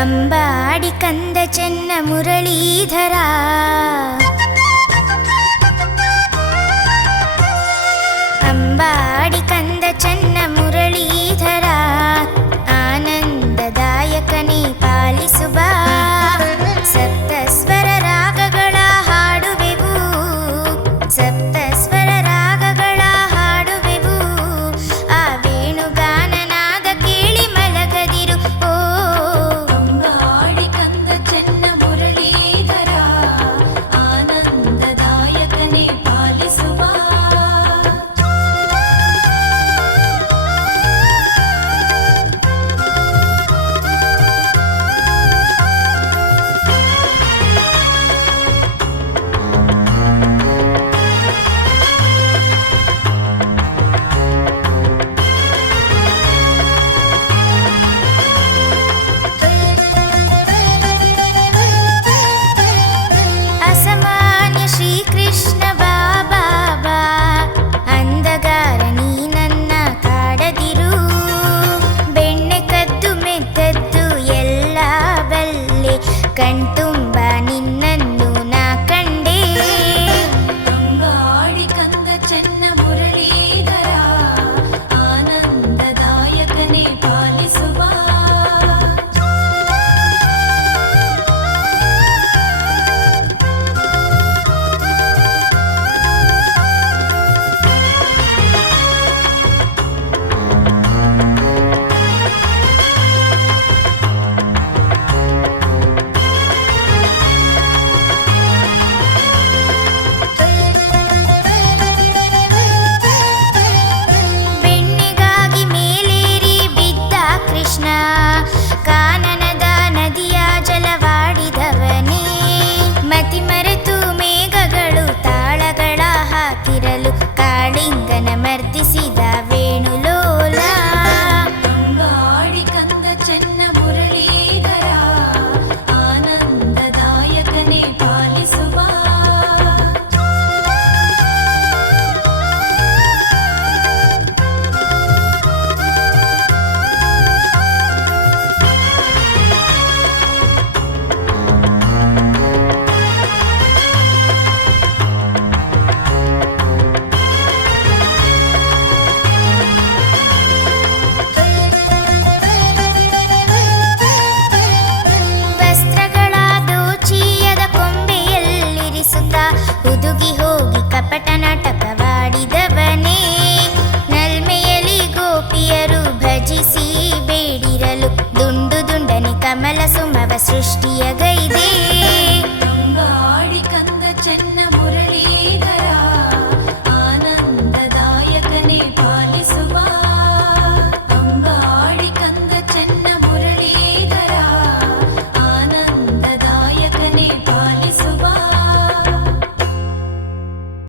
ಅಂಬಾಡಿ ಕಂದ ಚೆನ್ನ ಮುರಳೀಧರ, ಅಂಬಾಡಿ ಕಂದ ಚೆನ್ನ ಮುರಳೀಧರ, ಆನಂದದಾಯಕನೇ ಪಾಲಿಸುವ. ಸಪ್ತ ಸ್ವರ ರಾಗಗಳ ಹಾಡುವೆವು, ಸಪ್ತ ಸ್ವರ ರಾಗಗಳ ಹಾಡುವೆವು. ಆ ವೇಣುಗಾನನಾದ ಕೇಳಿ ಮಲಗದಿರು. ಓ ಅಂಬಾಡಿ ಕಂದ ಚೆನ್ನ ಮುರಳೀಧರ, ಆನಂದದಾಯಕನೇ ಪಾಲಿಸುವ. ಅಸಮಾನ್ಯ ಶ್ರೀಕೃಷ್ಣ ಬಾಬಾ ಬಾ, ಅಂದಗಾರ ನೀ ನನ್ನ ಕಾಡದಿರು. ಬೆಣ್ಣೆ ಕದ್ದು ಮೆದ್ದದ್ದು ಎಲ್ಲ ಬಲ್ಲೆ, ಕಣ್ತುಂಬ ನಿನ್ನನ್ನು ನಾ ಕಂಡೆ. ಅಂಬಾಡಿ ಕಂದ ಚೆನ್ನ ಮುರಳೀಧರ, ಆನಂದದಾಯಕನೇ ಪಾಲಿಸುವ. ಬೆಣ್ಣೆಗಾಗಿ ಮೇಲೇರಿ ಬಿದ್ದ ಕೃಷ್ಣ, ಕಾನನದ ನದಿಯ ಜಲವಾಡಿದವನೇ. ಮತಿ ಮರೆತು ಮೇಘಗಳು ತಾಳಗಳ ಹಾಕಿರಲು, ಕಾಳಿಂಗನ ಮರ್ದಿಸಿದ ವೇಣುಲೋಲ. ಅಂಬಾಡಿ ಕಂದ ಚೆನ್ನ ಮುರಳೀಧರ, ಆನಂದದಾಯಕನೇ ಪಾಲಿಸುವ. ವಸ್ತ್ರಗಳ ದೋಚಿಯದ ಕೊಂಬೆಯಲ್ಲಿರಿಸುತ್ತ, ಹುದುಗಿ ಹೋಗಿ ಕಪಟ ನಾಟಕವಾಡಿದವನೇ. ನಲ್ಮೆಯಲಿ ಗೋಪಿಯರು ಭಜಿಸಿ ಬೇಡಿರಲು, ದುಂಡು ದುಂಡನೆ ಕಮಲ ಸುಮವ ಸೃಷ್ಟಿಯ ಗೈದೆ.